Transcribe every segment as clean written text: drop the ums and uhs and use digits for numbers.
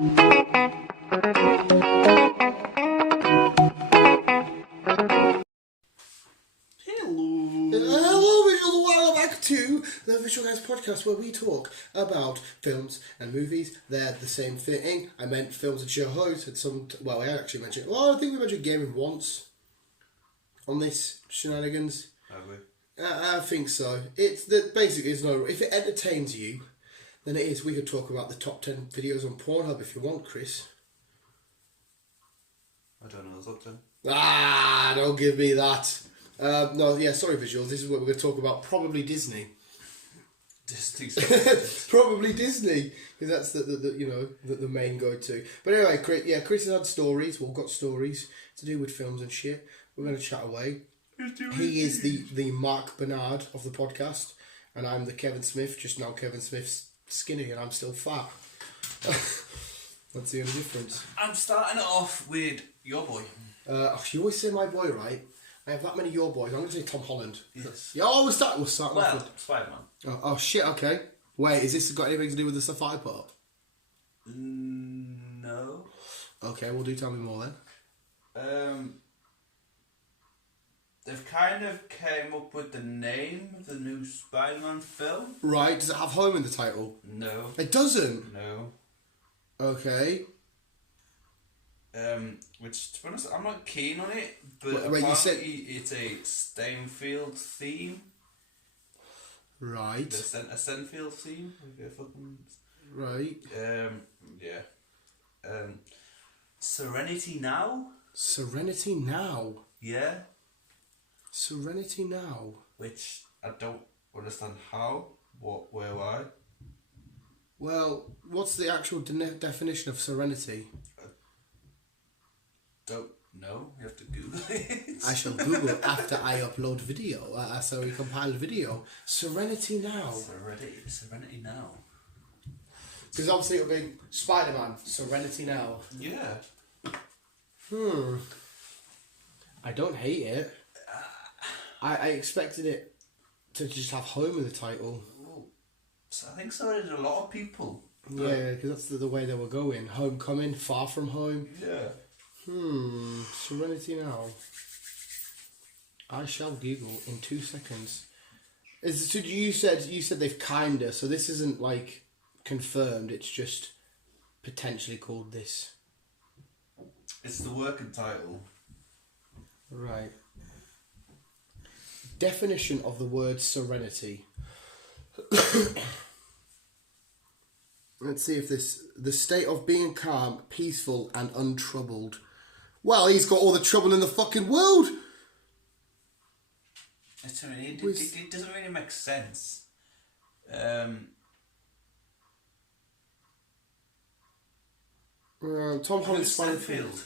To the Visual Guyz podcast, where we talk about films and movies. They're the same thing. I meant films and shows. I actually mentioned. Well, I think we mentioned gaming once on this shenanigans. Have we? I think so. It's that basically is no. If it entertains you, then it is. We could talk about the top 10 videos on Pornhub if you want, Chris. I don't know the top 10. Don't give me that. Sorry, visuals. This is what we're going to talk about. Probably Disney. Probably Disney, because that's the main go-to. But anyway, Chris has had stories. We've got stories to do with films and shit. We're going to chat away. He is the Mark Bernard of the podcast, and I'm the Kevin Smith. Just now, Kevin Smith's skinny, and I'm still fat. That's the only difference. I'm starting it off with your boy. You always say my boy, right? I have that many your boys. I'm going to say Tom Holland. Yes. Yeah, we'll start off with... Spider-Man. Oh, shit, okay. Wait, is this got anything to do with the stuff I put up? No. Okay, well, do tell me more then. They've kind of came up with the name of the new Spider-Man film. Right, does it have home in the title? No. It doesn't? No. Okay. Which, to be honest, I'm not keen on it, but Wait, apparently it's a Stainfield theme. Right. A Stenfield theme. Right. Serenity Now? Serenity Now? Yeah. Serenity Now? Which I don't understand how, what, where, why. Well, what's the actual definition of serenity? Don't know. You have to Google it. I shall Google after I upload video. So we compile video. Serenity Now. Serenity Now. Because obviously it'll be Spider-Man. Serenity Now. Yeah. I don't hate it. I expected it to just have home in the title. So I think so did a lot of people. Yeah, because that's the way they were going. Homecoming, Far From Home. Yeah. Serenity Now. I shall Google in 2 seconds. You said they've kinda, so this isn't like confirmed, it's just potentially called this. It's the working title. Right. Definition of the word serenity. Let's see if the state of being calm, peaceful and untroubled. Well, he's got all the trouble in the fucking world. It doesn't really make sense. Tom Holland's Seinfeld.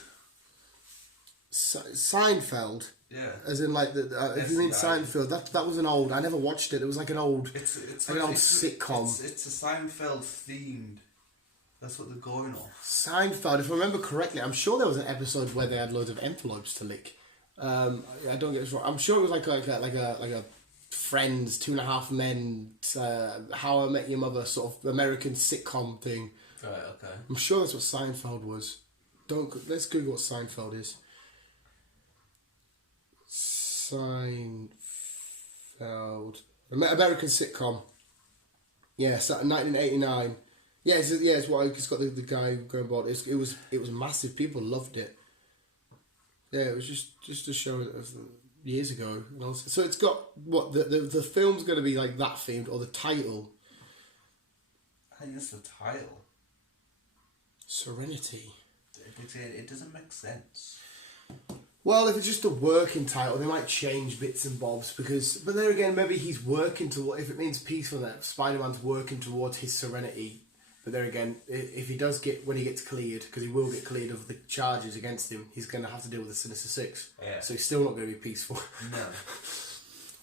Seinfeld. Yeah. As in like if you mean Seinfeld, that was an old. I never watched it. It was like an old. It's an old sitcom. It's a Seinfeld themed. That's what they're going off. Seinfeld, if I remember correctly, I'm sure there was an episode where they had loads of envelopes to lick. I don't get this wrong. I'm sure it was like a Friends, 2.5 Men, How I Met Your Mother sort of American sitcom thing. Right. Okay. I'm sure that's what Seinfeld was. Let's Google what Seinfeld is. Seinfeld, American sitcom. Yeah, 1989. Yeah, it's what it's got the guy going about. It was massive. People loved it. Yeah, it was just a show of years ago. So it's got what the film's going to be like that themed, or the title. I think it's the title. Serenity. It doesn't make sense. Well, if it's just a working title, they might change bits and bobs but then again, maybe he's working toward. If it means peaceful, that Spider-Man's working towards his serenity. But there again, if he does when he gets cleared, because he will get cleared of the charges against him, he's going to have to deal with the Sinister Six. Yeah. So he's still not going to be peaceful. No.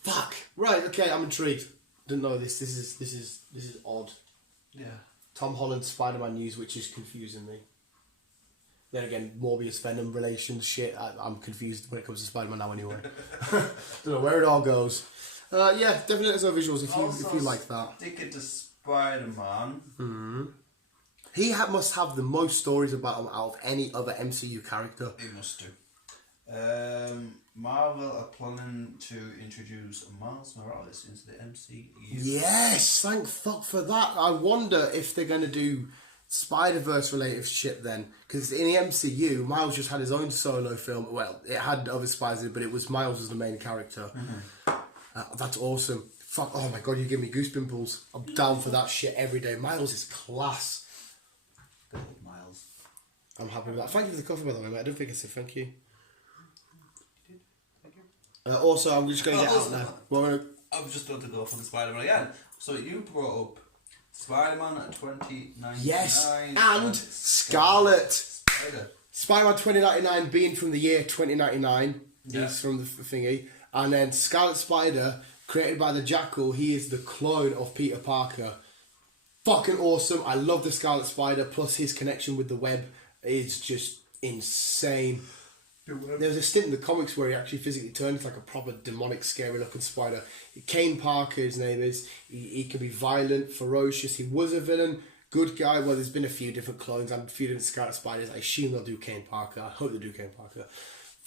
Fuck. Right. Okay. I'm intrigued. Didn't know this. This is odd. Yeah. Tom Holland Spider-Man news, which is confusing me. Then again, Morbius Venom relations shit. I'm confused when it comes to Spider-Man now anyway. Don't know where it all goes. Yeah, definitely let us know visuals if you like that. Sticking to Spider-Man. Must have the most stories about him out of any other MCU character. He must do. Marvel are planning to introduce Miles Morales into the MCU. Yes, thank fuck for that. I wonder if they're going to do Spider-Verse related shit then. Because in the MCU, Miles just had his own solo film. Well, it had other Spiders, but it was Miles as the main character. That's awesome. Fuck, oh my god, you give me goose pimples. I'm down for that shit every day. Miles is class. Good old Miles. I'm happy with that. Thank you for the coffee, by the way, mate. I don't think I said thank you. Also, I'm just going to get out now. I'm just going to go for the Spider-Man again. So you brought up Spider-Man 2099. Yes, and Scarlet. Spider-Man 2099 being from the year 2099. Yeah. He's from the thingy. And then Scarlet Spider, created by the Jackal, he is the clone of Peter Parker. Fucking awesome. I love the Scarlet Spider, plus his connection with the web is just insane. There's a stint in the comics where he actually physically turned into like a proper demonic, scary looking spider. Kane Parker, his name is. He can be violent, ferocious. He was a villain, good guy. Well, there's been a few different clones and a few different Scarlet Spiders. I assume they'll do Kane Parker. I hope they do Kane Parker.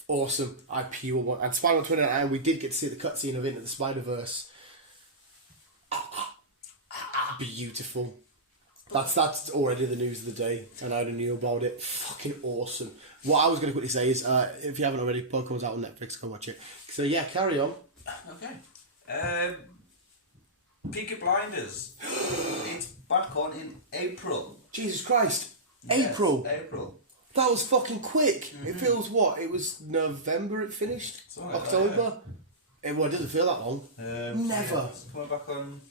Awesome. I pure want. And Spider-Man 29, we did get to see the cutscene of Into the Spider-Verse. Beautiful. That's already the news of the day, and I already knew about it. Fucking awesome. What I was going to quickly say is, if you haven't already, Pokemon's out on Netflix, go watch it. So yeah, carry on. Okay. Peaky Blinders. It's back on in April. Jesus Christ. Yes, April. April. That was fucking quick. It feels what? It was November it finished? Something like October? It doesn't feel that long. Never. Yeah, it's coming back on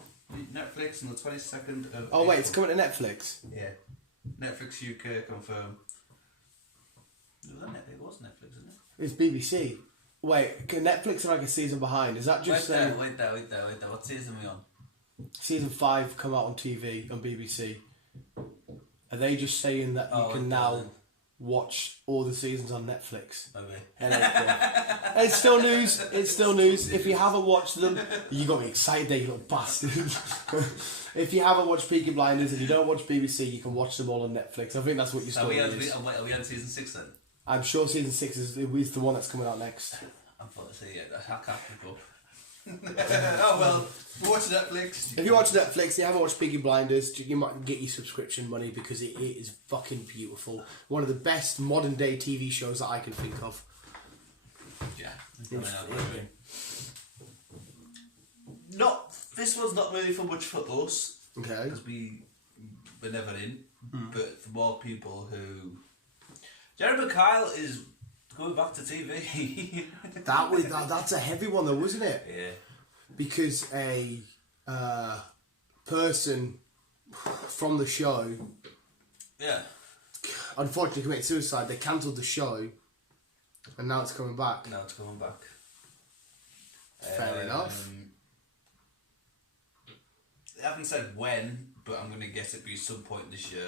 Netflix on the 22nd of Oh wait, April. it's coming to Netflix? Yeah. Netflix UK confirmed. It was Netflix, isn't it? It's BBC. Wait, can Netflix are like a season behind? Is that just saying... Wait there. What season are we on? Season 5 come out on TV, on BBC. Are they just saying that you can now watch all the seasons on Netflix? Okay. It's still news. It's still news. If you haven't watched them, you got me excited there, you little bastard. If you haven't watched Peaky Blinders and you don't watch BBC, you can watch them all on Netflix. I think that's what your story is. Are we on season 6 then? I'm sure season 6 is the one that's coming out next. I'm thought to say, yeah, I can't pick up. Oh well, watch Netflix. If you watch Netflix and you haven't watched Peaky Blinders, you might get your subscription money because it is fucking beautiful. One of the best modern day TV shows that I can think of. Yeah. This one's not really for much for us. Okay. Because we're never in. But for more people who... Jeremy Kyle is going back to TV. That's a heavy one though, wasn't it? Yeah. Because a person from the show, Yeah. unfortunately committed suicide. They cancelled the show, and now it's coming back. Now it's coming back. Fair enough. They haven't said when, but I'm going to guess it'll be some point this year.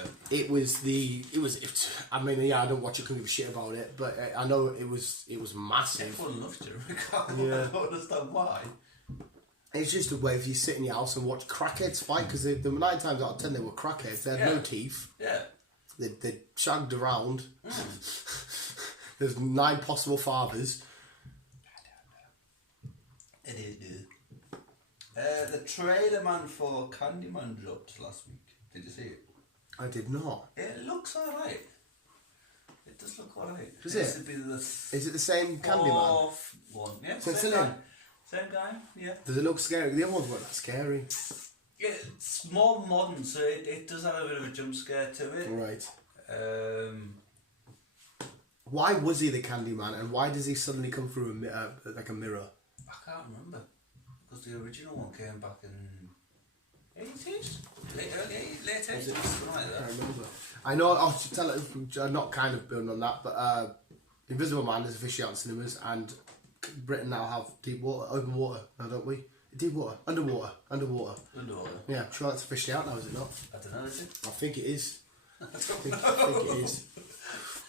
I mean, yeah, I don't watch it, couldn't give a shit about it, but I know it was massive. Everyone loves Jeremy Kyle. Yeah. I don't understand why. It's just a way if you sit in your house and watch crackheads fight, because the 9 times out of 10 they were crackheads. They had no teeth. Yeah. They shagged around. There's 9 possible fathers. It is, dude. The trailer man for Candyman dropped last week. Did you see it? I did not. It looks alright. It does look alright. Does This it? would be the Is it the same Candyman? one. Yeah, So it's same still guy. in? Same guy, yeah. Does it look scary? The other ones weren't that scary. Yeah, it's more modern, so it does have a bit of a jump scare to it. Right. Why Why was he the Candyman, and why does he suddenly come through like a mirror? I can't remember. Because the original one came back in 80s? Late 80s? Something like I that. can't remember. I know, I'll tell it, not kind of building on that, but Invisible Man is officially out in cinemas, and Britain now have deep water, open water, now don't we? Deep water, underwater. Underwater. Yeah, I'm sure that's officially out now, is it not? I don't know, is it? I think it is. I think it is.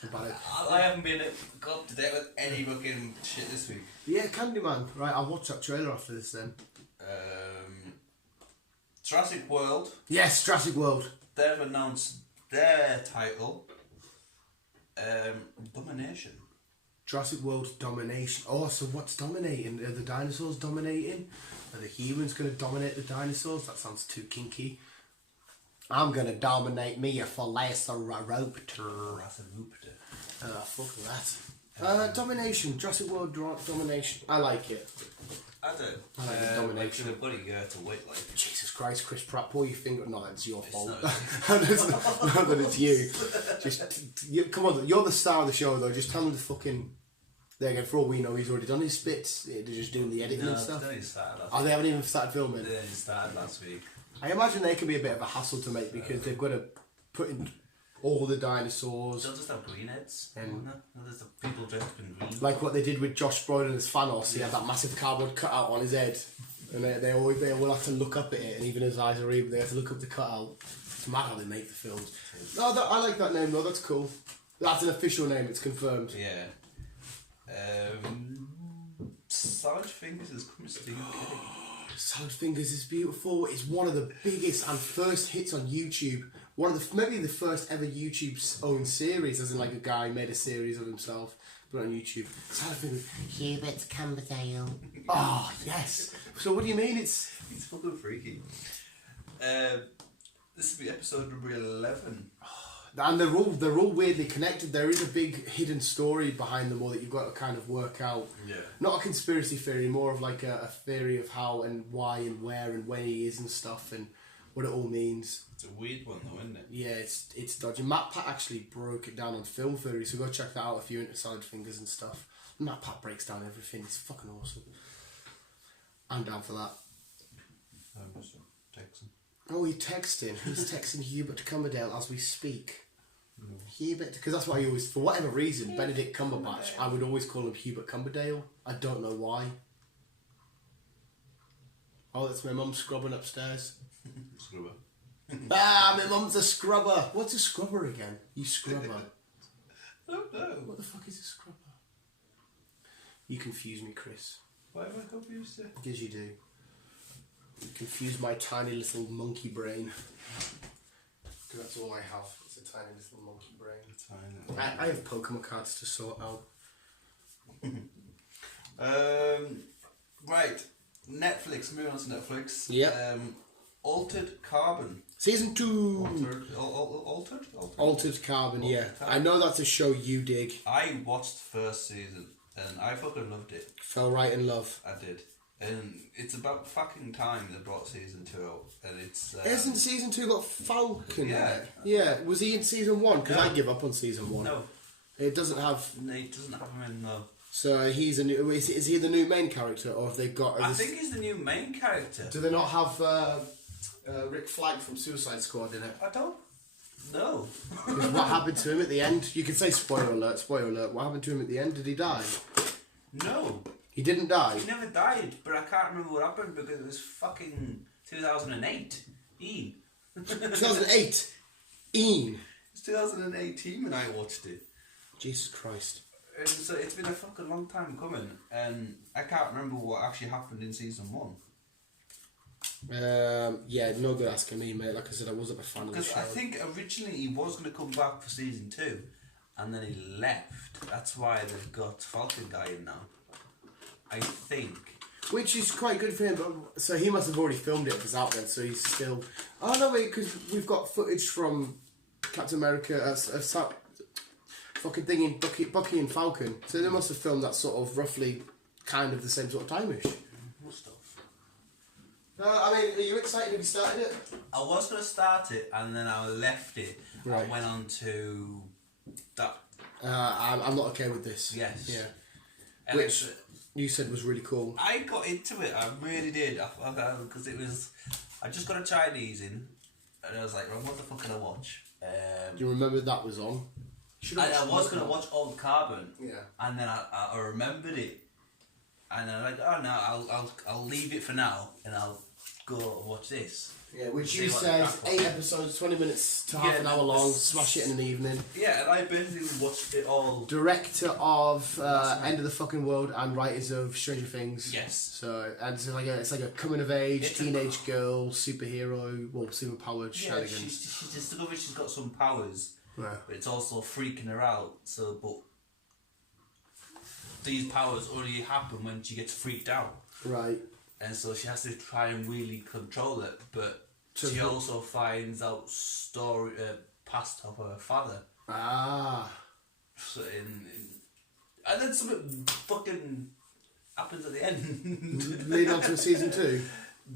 About it. I haven't been up to date with any fucking shit this week. Yeah, Candyman. Right, I'll watch that trailer after this then. Jurassic World. Yes, Jurassic World. They've announced their title, Domination. Jurassic World Domination. Oh, so what's dominating? Are the dinosaurs dominating? Are the humans going to dominate the dinosaurs? That sounds too kinky. I'm going to dominate me a Velociraptor. Fuck that. Domination. Jurassic World Domination. I like it. I do. I like the domination. They've got a year to wait, like. Jesus Christ, Chris Pratt, pull your finger. No, it's your fault. Not Not that it's you. Come on, you're the star of the show, though. Just tell him to fucking. There again, for all we know, he's already done his bits. They're just doing the editing and stuff. They haven't even started filming. They only started last week. I imagine they can be a bit of a hassle to make because they've got to put in all the dinosaurs. They'll just have green heads. And there's the people dressed up in green. like what they did with Josh Brolin as Thanos, he had that massive cardboard cutout on his head. And they will have to look up at it, and even his eyes are even, they have to look up the cutout. It's mad how they make the films. No, I like that name though, that's cool. That's an official name, it's confirmed. Yeah. Savage Fingers is coming to the UK. Savage Fingers is beautiful. It's one of the biggest and first hits on YouTube. One of the maybe the first ever YouTube's own series, as in like a guy made a series of himself, but on YouTube. Savage Fingers. Hubert Cumberdale. Oh yes. So what do you mean? It's fucking freaky. This will be episode number 11. And they're all weirdly connected. There is a big hidden story behind them all that you've got to kind of work out. Yeah. Not a conspiracy theory, more of like a theory of how and why and where and when he is and stuff and what it all means. It's a weird one though, isn't it? Yeah, it's dodgy. Matt Pat actually broke it down on Film Theory, so go check that out if you're into Savage Fingers and stuff. Matt Pat breaks down everything. It's fucking awesome. I'm down for that. Texan. Oh, he's texting Hubert Cumberdale as we speak. Hubert, because that's what I always, for whatever reason, Benedict Cumberbatch, I would always call him Hubert Cumberdale. I don't know why. Oh, that's my mum scrubbing upstairs. Scrubber. My mum's a scrubber. What's a scrubber again? You scrubber. I don't know. What the fuck is a scrubber? You confuse me, Chris. Why have I confused it? Because you do. You confuse my tiny little monkey brain. Because that's all I have. It's a tiny little monkey brain. I have Pokemon cards to sort out. Right. Netflix. Moving on to Netflix. Yep. Altered Carbon. Season 2. Altered Carbon, yeah. Carbon. I know that's a show you dig. I watched the first season and I fucking loved it. Fell right in love. I did. And it's about fucking time they brought season 2 out. And it's... Isn't season 2 got Falcon Yeah. in it? Yeah. Was he in season 1? Because No. I give up on season 1. No. It doesn't have... No, it doesn't have him in though. So he's a new... Is he the new main character? Or have they got... I think he's the new main character. Do they not have Rick Flag from Suicide Squad in it? I don't know. What happened to him at the end? You can say spoiler alert, spoiler alert. What happened to him at the end? Did he die? No. He didn't die? He never died, but I can't remember what happened because it was fucking 2008. 2008? Ian? It's 2018 when I watched it. Jesus Christ. And so it's been a fucking long time coming, and I can't remember what actually happened in season 1. Yeah, no good asking me, mate. Like I said, I wasn't a fan of the Because show. I think originally he was going to come back for season 2, and then he left. That's why they've got Falcon guy in now. I think. Which is quite good for him, but so he must have already filmed it if it's out then, so he's still... Oh no, wait, because we've got footage from Captain America, fucking thing in Bucky and Falcon, so they must have filmed that sort of roughly kind of the same sort of time-ish. Must have. I mean, are you excited? Have you started it? I was going to start it, and then I left it. Right. I went on to that. I'm not okay with this. Yes. Yeah. And Which you said was really cool. I got into it. I really did. Because it was. I just got a Chinese in, and I was like, well, what the fuck can I watch? Do you remember that was on? I was going to watch Old Carbon. Yeah. And then I remembered it, and I'm like, oh no, I'll leave it for now, and I'll go watch this. Yeah, which See you what said the crack 8 was. episodes, 20 minutes to half Yeah, an hour long, this- smash it in an evening. Yeah, and I basically watched it all. Director of End of the Fucking World and writers of Stranger Things. Yes. So, and it's like a coming of age, It's teenage girl, superhero, well, superpowered Yeah, shenanigans. she's discovered she's got some powers, Yeah. but it's also freaking her out. So, but these powers only happen when she gets freaked out. Right. And so she has to try and really control it, but So she the- also finds out past of her father. Ah. So and then something fucking happens at the end. Lead on to a season 2.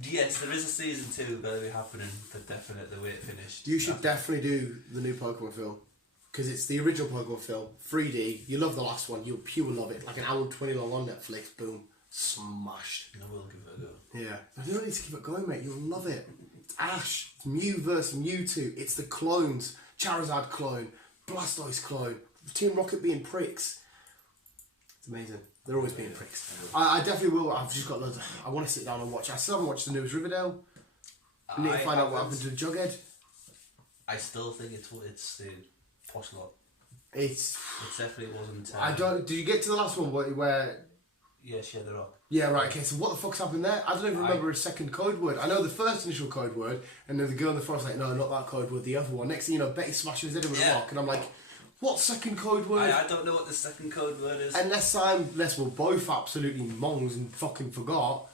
Yes, there is a season 2 going to be happening for definite the way it finished. You should definitely do the new Pokemon film. Because it's the original Pokemon film, 3D. You love the last one. You'll love it. Like an hour and 20 long on Netflix. Boom. Smashed. I will give it a go. Yeah. You don't need to keep it going, mate. You'll love it. It's Ash, it's Mew versus Mewtwo. It's the clones. Charizard clone. Blastoise clone. Team Rocket being pricks. It's amazing. They're always being pricks. I definitely will. I've just got loads of, I want to sit down and watch. I still haven't watched the newest Riverdale. I need to find out what happened to Jughead. I still think it's the posh lot. It's... It definitely wasn't... I don't... Did you get to the last one where... Yeah, she had the rock. Yeah, right, okay, so what the fuck's happened there? I don't even remember a second code word. I know the first initial code word, and then the girl in the forest like, no, not that code word, the other one. Next thing you know, Betty smashes his head with a rock, and I'm like, what second code word? I don't know what the second code word is. Unless we're both absolutely mongs and fucking forgot.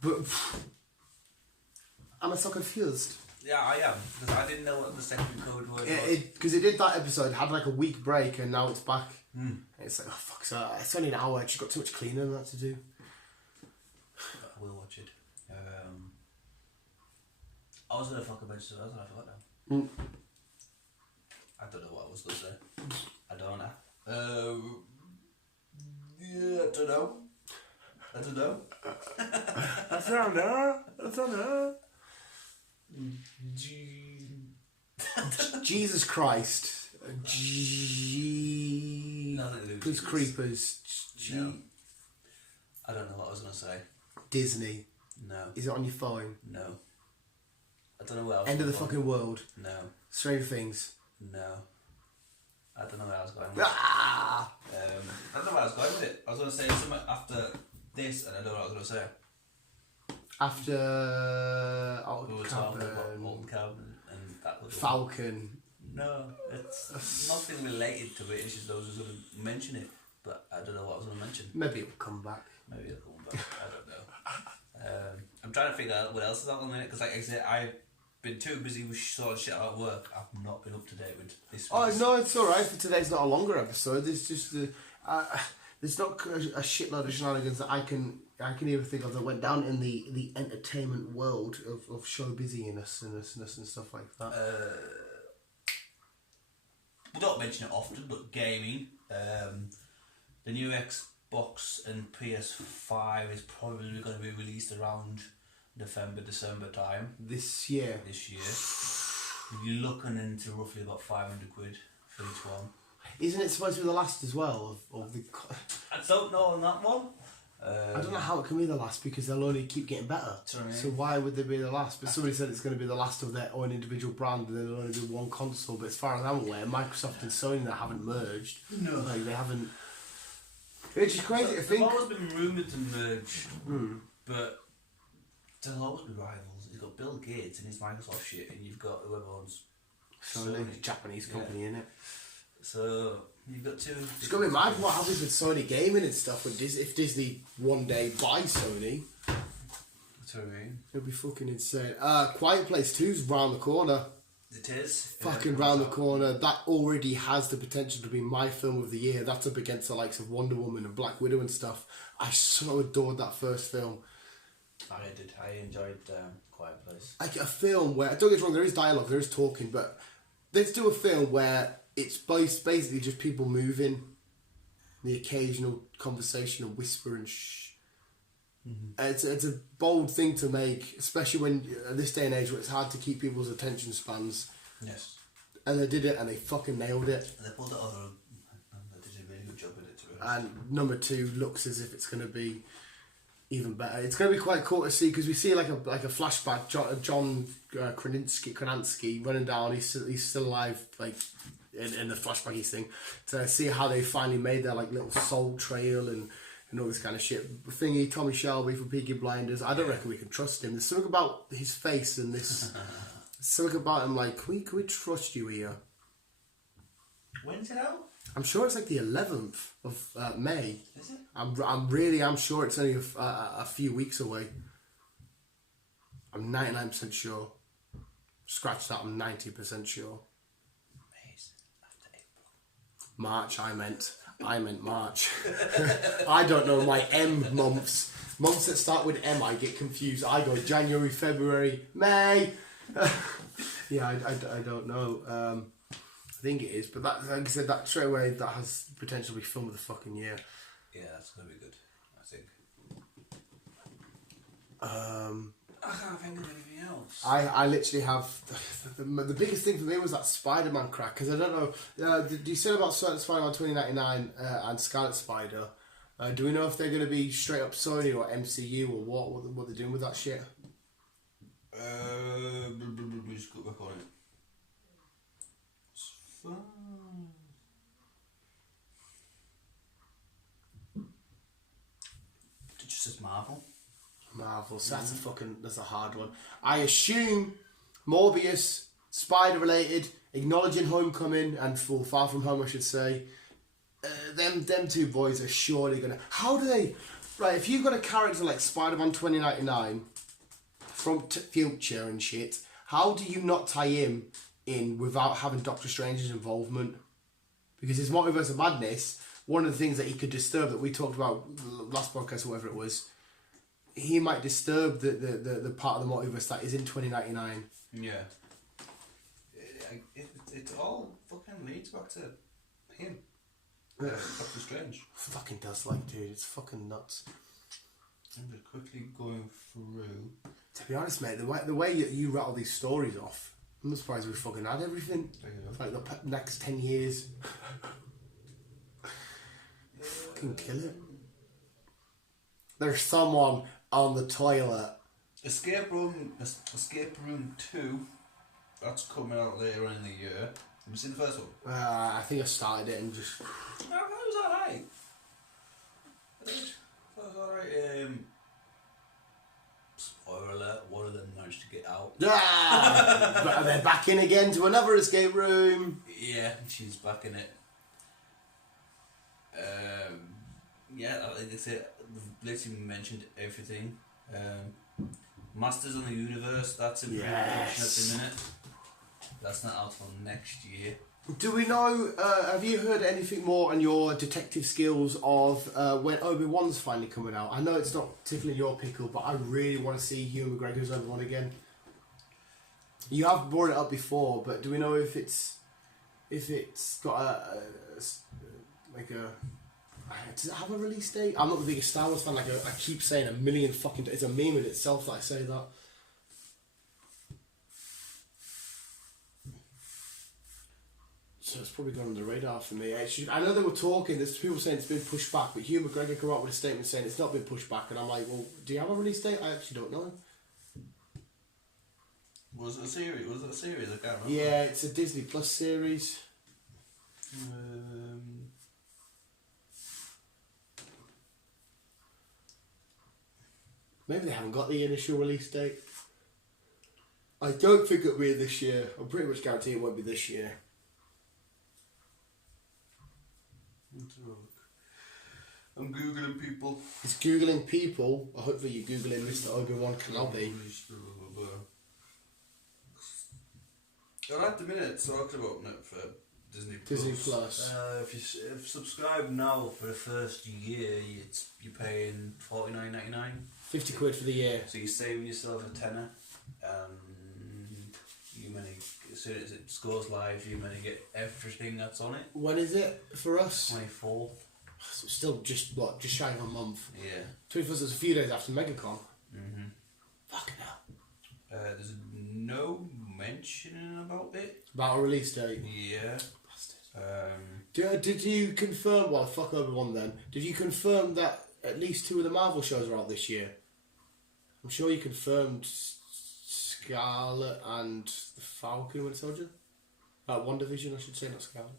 But... I'm so confused. Yeah, I am, because I didn't know what the second code word was. Because it did that episode, had like a week break, and now it's back. And it's like, oh fuck, so it's only an hour, she's got too much cleaning and that to do. But I will watch it. I was going to fucking mention something else and I forgot now. I don't know what I was going to say. I don't know. Yeah, I don't know. I don't know. I don't know. Jesus Christ. Nothing to do with Because Jesus. Creepers. No. I don't know what I was going to say. Disney. No. Is it on your phone? No. I don't know where I was End of the going. fucking world. No. Stranger Things. No. I don't know where I was going with Ah! I don't know where I was going with it. I was going to say something after this and I don't know what I was going to say. After We were Old talking about Cabin, Old Cabin and that was Falcon. No, it's nothing related to it. It's just I was just going to mention it, but I don't know what I was going to mention. Maybe it'll come back. Maybe it'll come back. I don't know. I'm trying to figure out what else is out on there because, like I said, I've been too busy with sort of shit at work. I've not been up to date with this. Oh week's- no, it's alright. For today's not a longer episode. It's just there's not a shitload of shenanigans that I can even think of that went down in the entertainment world of show busyness and stuff like that. We don't mention it often, but gaming. The new Xbox and PS5 is probably going to be released around November, December time This year. this year. You're looking into roughly about 500 quid for each one. Isn't it supposed to be the last as well of the? I don't know on that one. I don't know how it can be the last because they'll only keep getting better. Do you know what I mean? So why would they be the last? But somebody said it's going to be the last of their own individual brand, and there'll only be one console. But as far as I'm aware, Microsoft and Sony that haven't merged. No. Like they haven't. It's just crazy to They've think. always been rumoured to merge, but there'll always be rivals. You've got Bill Gates and his Microsoft shit, and you've got whoever owns Sony, Japanese company, innit? So you've got two. It's gonna be mad what happens with Sony gaming and stuff. With if Disney one day buys Sony, That's what I mean. it'll be fucking insane. Quiet Place 2's round the corner. It is Fucking round the corner. That already has the potential to be my film of the year. That's up against the likes of Wonder Woman and Black Widow and stuff. I so adored that first film. I did. I enjoyed Quiet Place. Like a film where, don't get me wrong, there is dialogue, there is talking, but let's do a film where it's basically just people moving, the occasional conversation, a whisper and shh. It's a bold thing to make, especially when at this day and age where it's hard to keep people's attention spans. Yes. And they did it, and they fucking nailed it. They pulled it over. They did a really good job with it, to be honest. And number 2 looks as if it's going to be even better. It's going to be quite cool to see because we see like a flashback. John Krasinski running down. He's still alive, like in the flashback he's thing. To see how they finally made their like little soul trail and all this kind of shit. Thingy Tommy Shelby from Peaky Blinders. I don't reckon we can trust him. There's something about his face and this. Something about him like can we trust you here? When's it out? I'm sure it's like the 11th of May. Is it? I'm sure it's only a few weeks away. I'm 99% sure. Scratch that, I'm 90% sure. May's after April. March, I meant March. I don't know my M months. Months that start with M, I get confused. I go January, February, May. Yeah, I don't know. I think it is, but that, like I said, that straight away, that has potential to be film of the fucking year. Yeah, that's gonna be good, I think. I can't think of anything else. I literally have the biggest thing for me was that Spider-Man crack because I don't know. Did you say about Spider-Man 2099 and Scarlet Spider? Do we know if they're going to be straight up Sony or MCU or what they're doing with that shit? Just go back on it. It just says Marvel. Marvel, so that's a hard one. I assume Morbius, Spider related, acknowledging Homecoming and Far From Home, I should say. Them two boys are surely gonna. How do they? Right, if you've got a character like Spider-Man 2099 from future and shit, how do you not tie him in without having Doctor Strange's involvement? Because his multiverse of madness, one of the things that he could disturb that we talked about last podcast or whatever it was, he might disturb the part of the multiverse that is in 2099. Yeah. It all fucking leads back to him. Doctor Strange. Fucking does, like, dude, it's fucking nuts. I'm just quickly going through. To be honest, mate, the way you rattle these stories off, I'm not surprised we fucking had everything. Like the next 10 years. Fucking kill it. There's someone on the toilet. Escape Room 2. That's coming out later in the year. Have you seen the first one? I think I started it and just. No, it was alright. It was alright. Spoiler alert, one of them managed to get out. Yeah! But they're back in again to another escape room. Yeah, she's back in it. Yeah, like they said, we've literally mentioned everything. Masters of the Universe, that's in production at the minute. That's not out till next year. Do we know, have you heard anything more on your detective skills of when Obi-Wan's finally coming out? I know it's not typically your pickle, but I really want to see Ewan McGregor's Obi-Wan again. You have brought it up before, but do we know if it's got does it have a release date? I'm not the biggest Star Wars fan. I keep saying a million fucking. It's a meme in itself that I say that. So it's probably gone on the radar for me. I know they were talking. There's people saying it's been pushed back, but Hugh McGregor came out with a statement saying it's not been pushed back, and I'm like, well, do you have a release date? I actually don't know. Was it a series? I can't remember. Yeah, it's a Disney Plus series. Maybe they haven't got the initial release date. I don't think it'll be this year. I'm pretty much guarantee it won't be this year. I'm googling people. He's googling people. I hope that you're googling Mr. Obi-Wan Kenobi. Well, at the minute, talking about it for Disney Plus. If you subscribe now for the first year, you're paying $49.99. 50 quid for the year. So you're saving yourself a tenner. As soon as it goes live, you're going to get everything that's on it. When is it for us? 24th. So still just shy of a month. Yeah. 21st is a few days after MegaCon. Mm-hmm. Fucking hell. There's no mentioning about it. About a release date? Yeah. Bastard. Did you confirm, well fuck Obi-Wan then, did you confirm that at least 2 of the Marvel shows are out this year. I'm sure you confirmed Scarlet and the Falcon Winter Soldier. WandaVision, I should say, not Scarlet.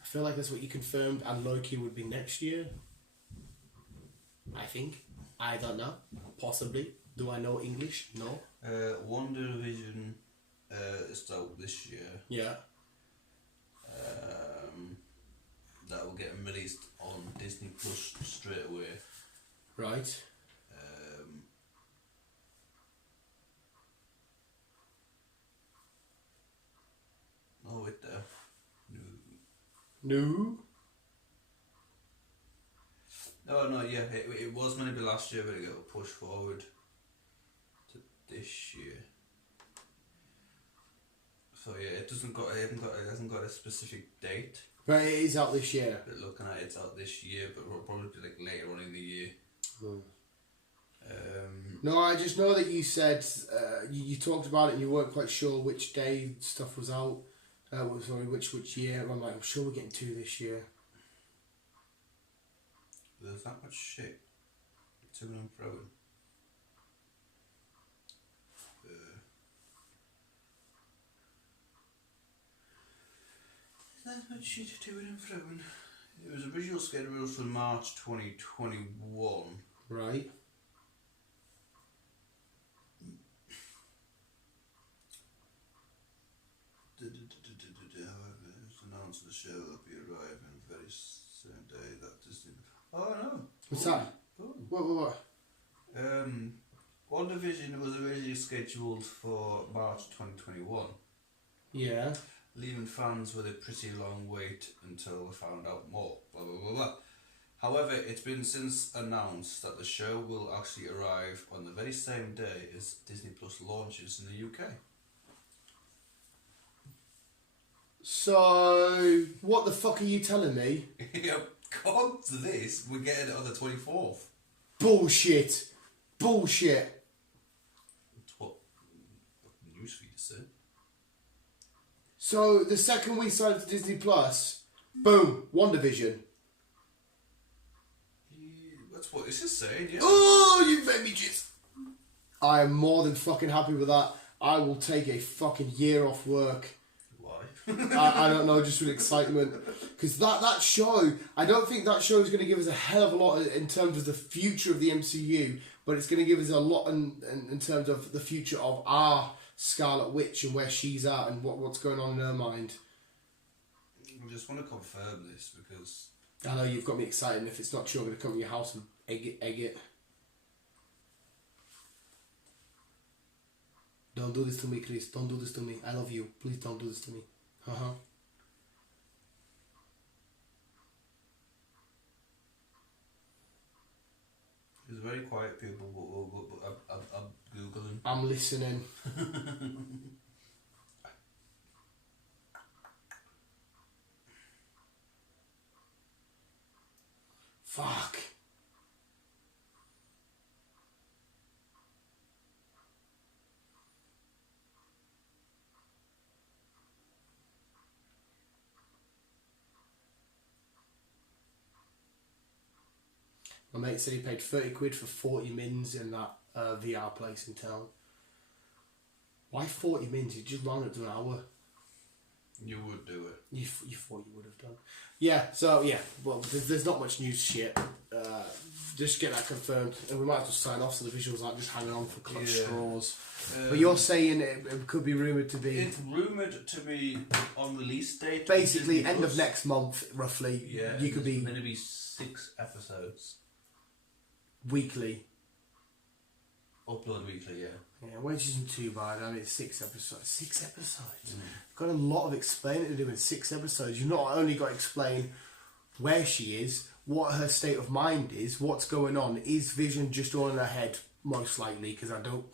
I feel like that's what you confirmed, and Loki would be next year. I think. I don't know. Possibly. Do I know English? No. WandaVision is out this year. Yeah. That will get released on Disney Plus straight away. Right. Oh, wait there. No. No, yeah, it was meant to be last year, but it got pushed forward to this year. So yeah, it hasn't got a specific date. But it is out this year. But looking at it, it's out this year, but will probably be like later on in the year. Oh. No, I just know that you said you talked about it and you weren't quite sure which day stuff was out. Which year? And I'm like, I'm sure we're getting 2 this year. There's that much shit to and froing. There's that much shit to and froing. It was original scheduled for March 2021. Right. However, it was announced the show will be arriving very same day that Disney. Oh no! What's that? Oh. What? WandaVision was originally scheduled for March 2021. Yeah. Leaving fans with a pretty long wait until they found out more. Blah blah blah blah. However, it's been since announced that the show will actually arrive on the very same day as Disney Plus launches in the UK. So, what the fuck are you telling me? According to this, we're getting it on the 24th. Bullshit. That's what news for you to say. So, the second we signed to Disney Plus, boom, WandaVision. That's what this is saying, yeah. Oh, you made me just... I am more than fucking happy with that. I will take a fucking year off work. Why? I don't know, just with excitement. Because that show, I don't think that show is going to give us a hell of a lot in terms of the future of the MCU, but it's going to give us a lot in terms of the future of our Scarlet Witch and where she's at and what's going on in her mind. I just want to confirm this because... I know you've got me excited, and if it's not true, I'm going to come to your house and egg it. Don't do this to me, Chris. Don't do this to me. I love you. Please don't do this to me. It's very quiet, people, but I'm Googling. I'm listening. Fuck. My mate said he paid 30 quid for 40 mins in that VR place in town. Why 40 mins? You just round it to an hour. You would do it. You thought you would have done. Yeah, so yeah, well, there's not much news shit. Just get that confirmed, and we might as well sign off so the visuals aren't just hanging on for clutch straws. But you're saying it could be rumoured to be... It's rumoured to be on release date. Basically, end of next month, roughly. Yeah, you could be... going to be 6 episodes. Weekly. Upload weekly, yeah. Yeah, which isn't too bad. I mean, it's 6 episodes. 6 episodes? Got a lot of explaining to do in 6 episodes. You've not only got to explain where she is, what her state of mind is, what's going on. Is Vision just all in her head? Most likely, because I don't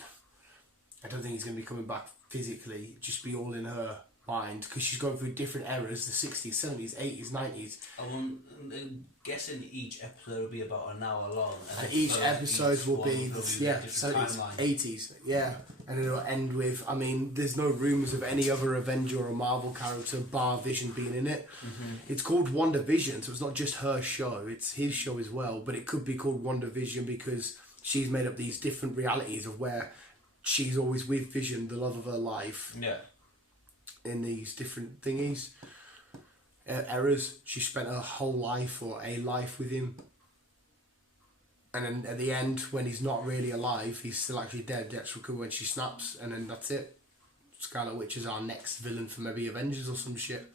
think he's going to be coming back physically. Just be all in her mind because she's going through different eras: the 60s, 70s, 80s, 90s. I'm guessing each episode will be about an hour long, And each episode will be 70s, 80s, and it'll end with. I mean, there's no rumours of any other Avenger or Marvel character bar Vision being in it. It's called WandaVision, so it's not just her show; it's his show as well. But it could be called WandaVision because she's made up these different realities of where she's always with Vision, the love of her life. Yeah. In these different thingies, eras, she spent her whole life or a life with him. And then at the end, when he's not really alive, he's still actually dead. That's when she snaps, and then that's it. Scarlet Witch is our next villain for maybe Avengers or some shit.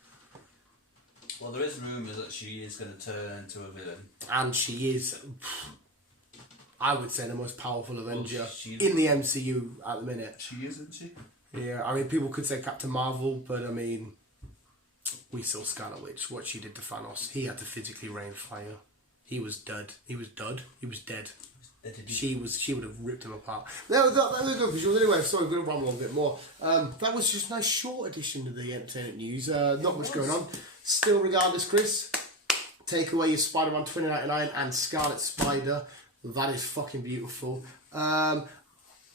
Well, there is rumours that she is going to turn into a villain. And she is, I would say, the most powerful Avenger Well, in the MCU at the minute. She is, isn't she? Yeah, I mean, people could say Captain Marvel, but I mean, we saw Scarlet Witch, what she did to Thanos. He had to physically rain fire. He was dead. He was dead. She would have ripped him apart. There we go, visuals. Anyway, sorry, I'm going to ramble on a bit more. That was just a nice short edition of the entertainment news. Not much going on. Still, regardless, Chris, take away your Spider-Man 2099 and Scarlet Spider. That is fucking beautiful.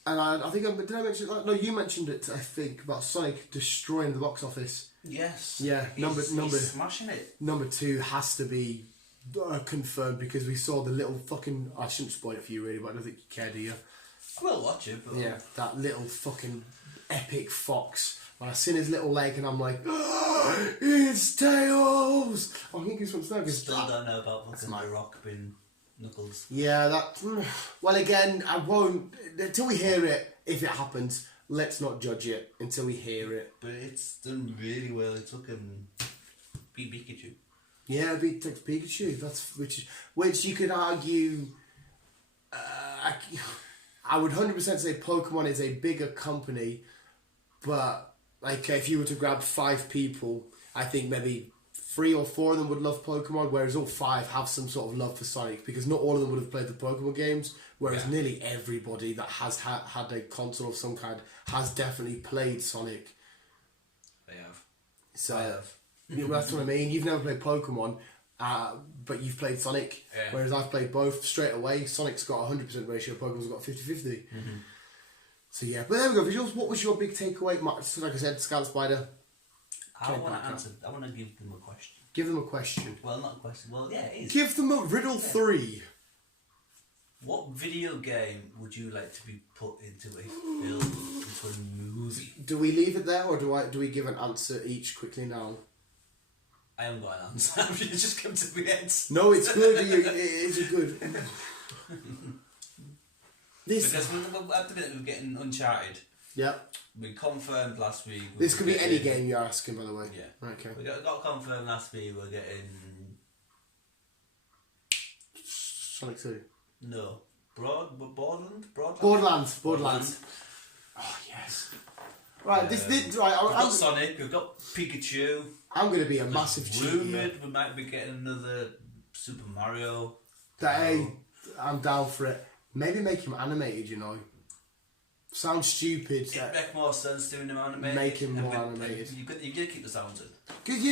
And I think, did I mention that? No, you mentioned it, I think, about Sonic destroying the box office. Yes. Yeah, he's smashing it. Number 2 has to be confirmed because we saw the little fucking. I shouldn't spoil it for you really, but I don't think you care, do you? I will watch it. But yeah, that little fucking epic fox. When I seen his little leg and I'm like, oh, it's Tails! I think he's from Snow. Still don't know about fucking my rock being Knuckles. Yeah, that. Well, again, I won't until we hear it. If it happens, let's not judge it until we hear it. But it's done really well. It took him beat Pikachu. Yeah, beat Pikachu. That's which you could argue. I would 100% say Pokemon is a bigger company, but like if you were to grab 5 people, I think maybe 3 or 4 of them would love Pokemon, whereas all 5 have some sort of love for Sonic because not all of them would have played the Pokemon games, whereas nearly everybody that has had a console of some kind has definitely played Sonic. They have. So I have. that's what I mean. You've never played Pokemon, but you've played Sonic, whereas I've played both straight away. Sonic's got a 100% ratio, Pokemon's got 50-50. So yeah, but there we go. Visuals, what was your big takeaway? Like I said, Scarlet Spider. I want to answer. I want to give them a question. Give them a question. Well, not a question. Well, yeah, it is. Give them a riddle 3. What video game would you like to be put into a film, into a movie? Do we leave it there, or do we give an answer each quickly now? I haven't got an answer. You just come to me head. No, it's good. It is good. Because at the minute we're getting Uncharted. Yeah. We confirmed last week. This could be any game you're asking, by the way. Yeah. Okay. We got confirmed last week we're getting... Sonic 2. No. Borderlands? Borderlands. Oh, yes. Right, right, we've got Sonic, we've got Pikachu. I'm going to be a massive cheat. Rumoured we might be getting another Super Mario. I'm down for it. Maybe make him animated, you know. Sounds stupid. It'd make more sense doing him animated. Make him more animated. You gotta keep the sounds in. Because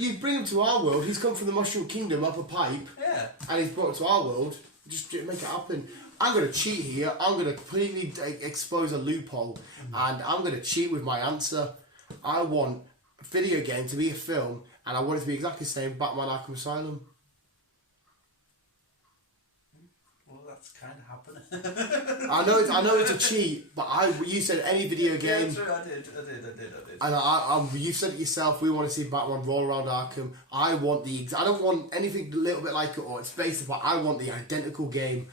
you bring him to our world. He's come from the Mushroom Kingdom up a pipe. Yeah. And he's brought it to our world. Just make it happen. I'm going to cheat here. I'm going to completely expose a loophole. And I'm going to cheat with my answer. I want a video game to be a film. And I want it to be exactly the same Batman Arkham Asylum. Well, that's kind of happening. I know it's a cheat, but you said any video game. Yeah, true, I did. And you said it yourself. We want to see Batman roll around Arkham. I don't want anything a little bit like it or it's based upon. I want the identical game.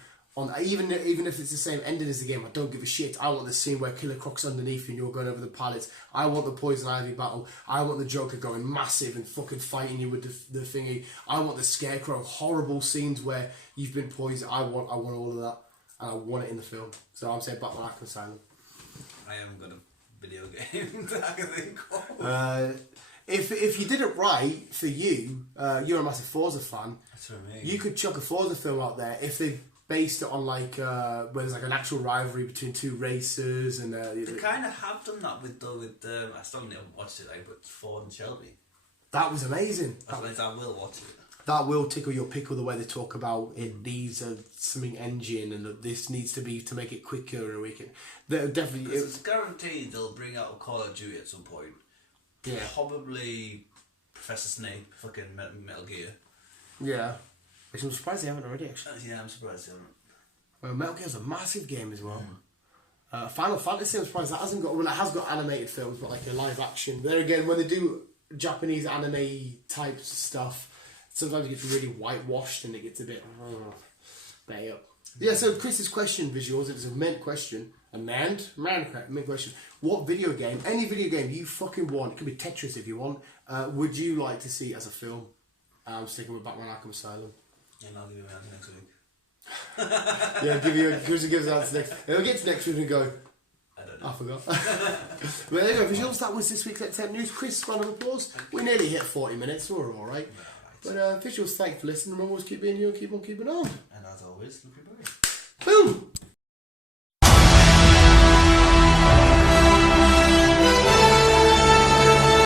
Even if it's the same ending as the game, I don't give a shit. I want the scene where Killer Croc's underneath you and you're going over the pallets. I want the Poison Ivy battle. I want the Joker going massive and fucking fighting you with the thingy. I want the Scarecrow horrible scenes where you've been poisoned. I want all of that, and I want it in the film. So I'm saying Batman Arkham Asylum. I haven't got a video game that I can think of. If you did it right for you, you're a massive Forza fan. That's what I mean. You could chuck a Forza film out there if they based it on like where there's like an actual rivalry between two racers and they kind of have done that with I still never watched it, like, but Ford and Shelby. That was amazing. I will watch it. That will tickle your pickle, the way they talk about it needs a something engine and that this needs to be to make it quicker and we can. They're definitely. It's guaranteed they'll bring out a Call of Duty at some point. Yeah. Probably Professor Snape, fucking Metal Gear. Yeah. Which I'm surprised they haven't already, actually. Yeah, I'm surprised they haven't. Well, Metal Gear's a massive game as well. Final Fantasy, I'm surprised that hasn't got. Well, it has got animated films, but like a live action. There again, when they do Japanese anime type stuff, sometimes it gets really whitewashed and it gets a bit. Bay up. Yeah. So Chris's question, visuals. It was a meant question. A meant question. What video game? Any video game you fucking want? It could be Tetris if you want. Would you like to see as a film? I'm sticking with Batman Arkham Asylum. And I'll give you an answer next week. Yeah, Chris will give us an answer next. He'll get to next week and go. I don't know. I forgot. Well, there you go, visuals. That was this week's Let's Tech News. Chris, round of applause. We nearly hit 40 minutes, so we're all right. But visuals, thanks for listening. Remember, always keep being you and keep on keeping on. And as always, look your boy.